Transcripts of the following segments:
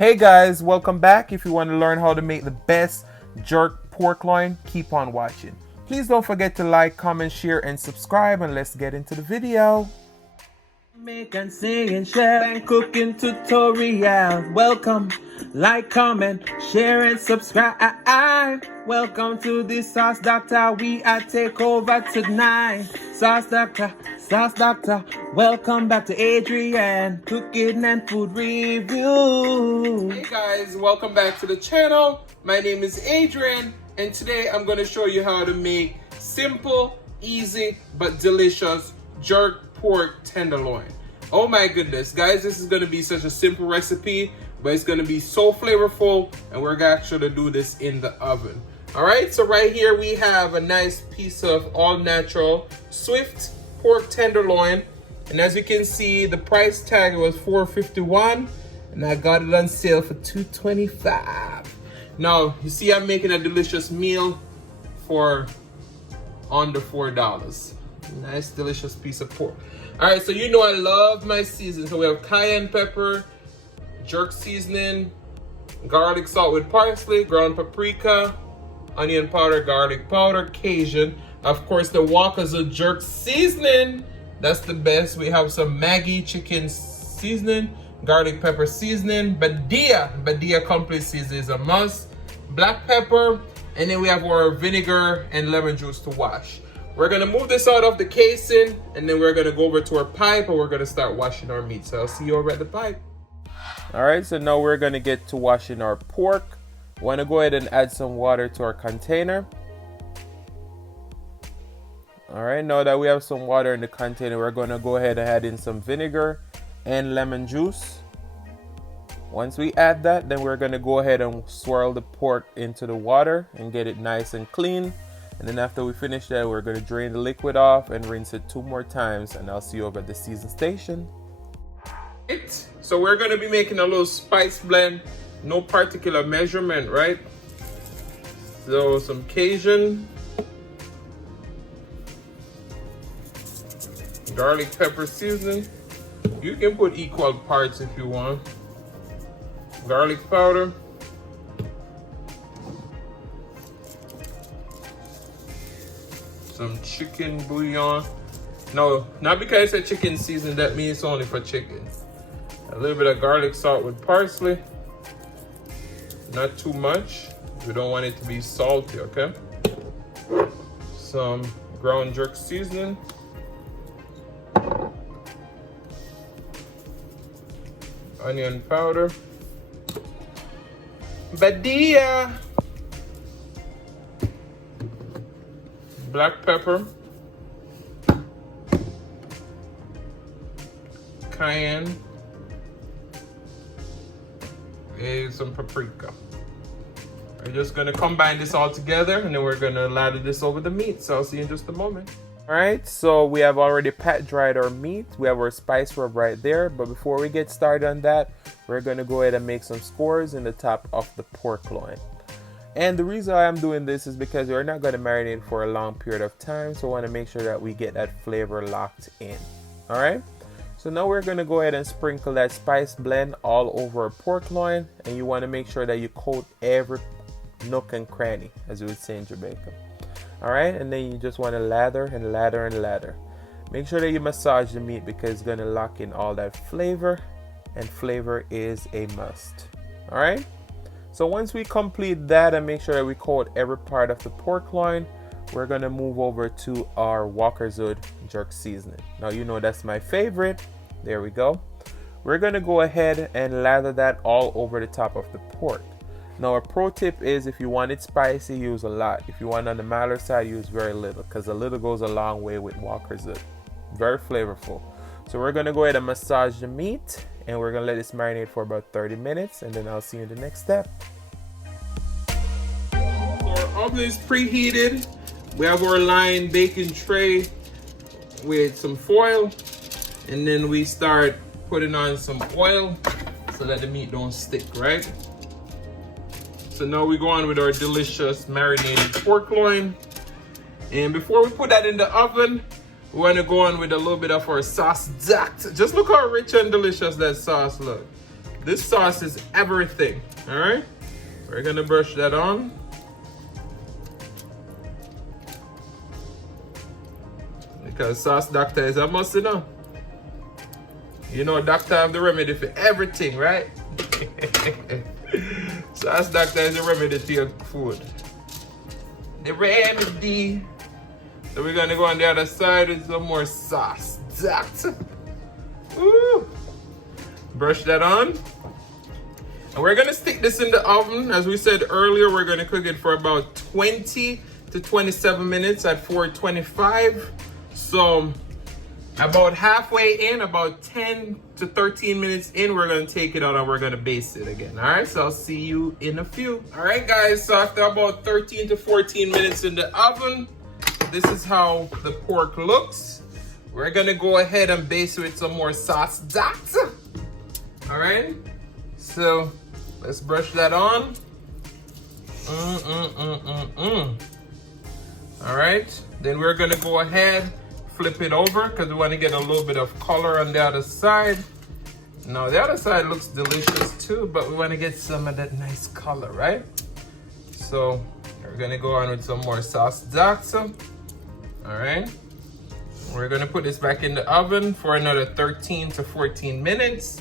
Hey guys, welcome back. If you want to learn how to make the best jerk pork loin, keep on watching. Please don't forget to like, comment, share, and subscribe, and let's get into the video. Jamaican singing, share, and cooking tutorial. Welcome, like, comment, share, and subscribe. Welcome to the Sauce Dackta. We are take over tonight. Sauce Dackta, Sauce Dackta. Welcome back to Adrian, cooking and food review. Hey guys, welcome back to the channel. My name is Adrian, and today I'm going to show you how to make simple, easy, but delicious jerk pork tenderloin. Oh my goodness, guys, this is going to be such a simple recipe, but it's going to be so flavorful, and we're going to actually do this in the oven. All right, so right here we have a nice piece of all-natural Swift pork tenderloin, and as you can see, the price tag was $4.51, and I got it on sale for $2.25. Now, you see I'm making a delicious meal for under $4. Nice, delicious piece of pork. All right, so you know I love my seasoning. So we have cayenne pepper, jerk seasoning, garlic salt with parsley, ground paprika, onion powder, garlic powder, Cajun. Of course, the walkerswood jerk seasoning. That's the best. We have some Maggi chicken seasoning, garlic pepper seasoning, Badia complete seasoning is a must, black pepper, and then we have our vinegar and lemon juice to wash. We're gonna move this out of the casing, and then we're gonna go over to our pipe, and we're gonna start washing our meat. So I'll see you over at the pipe. All right, so now we're gonna get to washing our pork. Want to go ahead and add some water to our container. All right, now that we have some water in the container, we're gonna go ahead and add in some vinegar and lemon juice. Once we add that, then we're gonna go ahead and swirl the pork into the water and get it nice and clean. And then after we finish that, we're gonna drain the liquid off and rinse it 2 more times, and I'll see you over at the season station. So we're gonna be making a little spice blend, no particular measurement, right? So some Cajun, garlic pepper seasoning. You can put equal parts if you want. Garlic powder, some chicken bouillon. No, not because it's a chicken season, that means it's only for chicken. A little bit of garlic salt with parsley. Not too much. We don't want it to be salty, okay? Some ground jerk seasoning. Onion powder. Badia. Black pepper. Cayenne. And some paprika. We're just gonna combine this all together, and then we're gonna lather this over the meat. So I'll see you in just a moment. All right, so we have already pat dried our meat. We have our spice rub right there. But before we get started on that, we're gonna go ahead and make some scores in the top of the pork loin. And the reason why I'm doing this is because we're not gonna marinate for a long period of time. So I wanna make sure that we get that flavor locked in. All right. So now we're gonna go ahead and sprinkle that spice blend all over our pork loin, and you wanna make sure that you coat every nook and cranny, as we would say in Jamaica. All right, and then you just wanna lather and lather and lather. Make sure that you massage the meat because it's gonna lock in all that flavor, and flavor is a must. All right, so once we complete that and make sure that we coat every part of the pork loin, we're gonna move over to our walkerswood jerk seasoning. Now you know that's my favorite. There we go. We're gonna go ahead and lather that all over the top of the pork. Now a pro tip is if you want it spicy, use a lot. If you want on the milder side, use very little, because a little goes a long way with walkerswood. Very flavorful. So we're gonna go ahead and massage the meat, and we're gonna let this marinate for about 30 minutes, and then I'll see you in the next step. So our oven is preheated. We have our LOIN baking tray with some foil, and then we start putting on some oil so that the meat don't stick, right? So now we go on with our delicious marinated pork loin. And before we put that in the oven, we want to go on with a little bit of our Sauce Dackta. Just look how rich and delicious that sauce looks. This sauce is everything. All right, we're gonna brush that on. Because Sauce Dackta is a must, you know. You know, doctor have the remedy for everything, right? Sauce Dackta is a remedy to your food. The remedy. So we're gonna go on the other side with some more Sauce Dackta. Woo! Brush that on. And we're gonna stick this in the oven. As we said earlier, we're gonna cook it for about 20 to 27 minutes at 425. So about halfway in, about 10 to 13 minutes in, we're gonna take it out and we're gonna baste it again. All right, so I'll see you in a few. All right, guys, so after about 13 to 14 minutes in the oven, this is how the pork looks. We're gonna go ahead and baste it with some more Sauce Dackta. All right, so let's brush that on. All right, then we're gonna go ahead, flip it over because we want to get a little bit of color on the other side. Now the other side looks delicious too, but we want to get some of that nice color, right? So we're gonna go on with some more Sauce Dackta. All right, we're gonna put this back in the oven for another 13 to 14 minutes,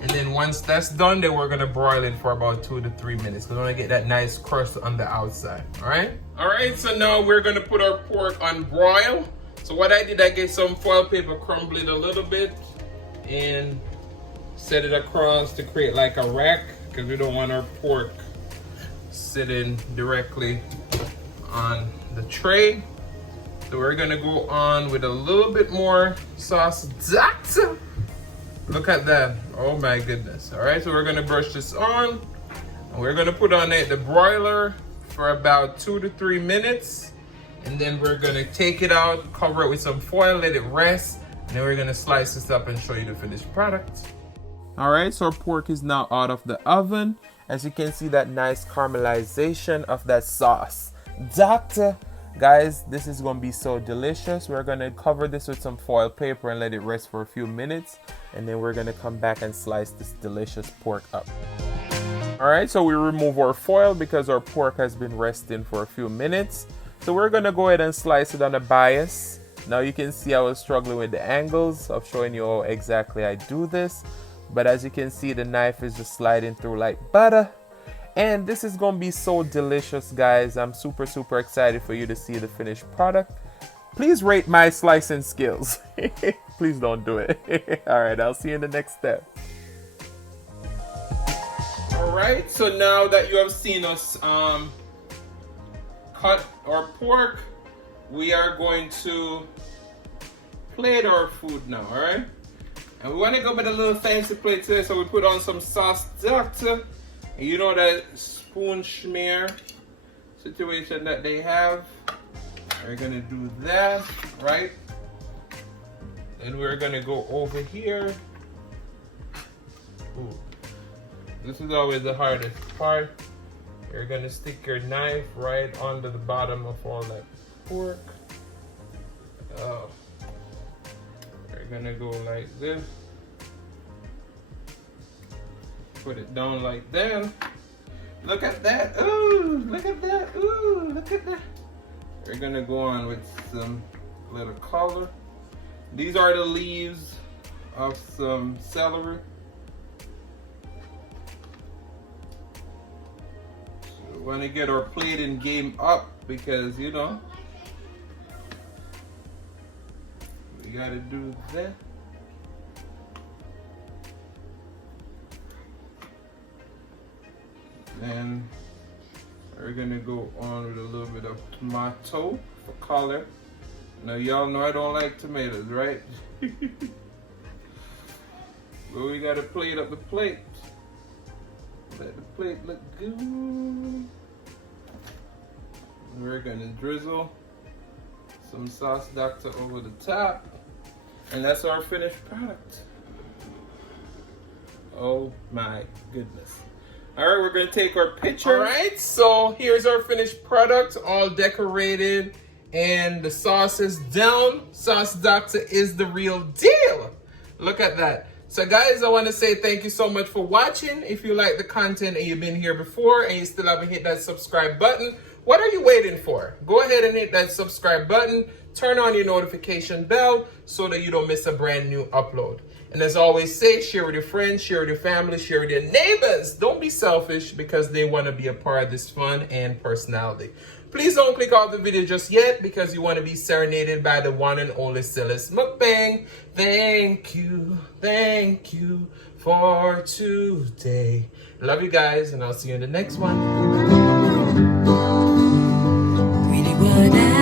and then once that's done, then we're gonna broil it for about 2 to 3 minutes because we want to get that nice crust on the outside. All right, so now we're gonna put our pork on broil. So what I did, I get some foil paper, crumble it a little bit, and set it across to create like a rack because we don't want our pork sitting directly on the tray. So we're gonna go on with a little bit more Sauce Dackta. Look at that, oh my goodness. All right, so we're gonna brush this on, and we're gonna put on it the broiler for about 2 to 3 minutes. And then we're gonna take it out, cover it with some foil, let it rest, and then we're gonna slice this up and show you the finished product. All right, so our pork is now out of the oven. As you can see, that nice caramelization of that Sauce Dackta. Guys, this is gonna be so delicious. We're gonna cover this with some foil paper and let it rest for a few minutes. And then we're gonna come back and slice this delicious pork up. All right, so we remove our foil because our pork has been resting for a few minutes. So we're gonna go ahead and slice it on a bias. Now you can see I was struggling with the angles of showing you how exactly I do this. But as you can see, the knife is just sliding through like butter. And this is gonna be so delicious, guys. I'm super excited for you to see the finished product. Please rate my slicing skills. Please don't do it. All right, I'll see you in the next step. All right, so now that you have seen us cut our pork, we are going to plate our food now, all right? And we want to go with a little fancy plate today, so we put on some Sauce Dackta. And you know that spoon smear situation that they have. We're gonna do that, right? And we're gonna go over here. Ooh. This is always the hardest part. You're gonna stick your knife right onto the bottom of all that pork. Oh. We're gonna go like this. Put it down like that. Look at that. Ooh, look at that. Ooh, look at that. We're gonna go on with some little color. These are the leaves of some celery. So we want to get our plating game up because, you know, we gotta do that. Then we're gonna go on with a little bit of tomato for color. Now y'all know I don't like tomatoes, right? But we gotta plate up the plate. Let the plate look good. We're gonna drizzle some Sauce Dackta over the top. And that's our finished product. Oh my goodness. All right, we're gonna take our picture. All right, so here's our finished product, all decorated, and the sauce is down. Sauce Dackta is the real deal. Look at that. So guys, I want to say thank you so much for watching. If you like the content and you've been here before and you still haven't hit that subscribe button, what are you waiting for? Go ahead and hit that subscribe button. Turn on your notification bell so that you don't miss a brand new upload. And as I always say, share with your friends, share with your family, share with your neighbors. Don't be selfish because they want to be a part of this fun and personality. Please don't click off the video just yet because you want to be serenaded by the one and only Silas Mukbang. Thank you for today. Love you guys, and I'll see you in the next one. Really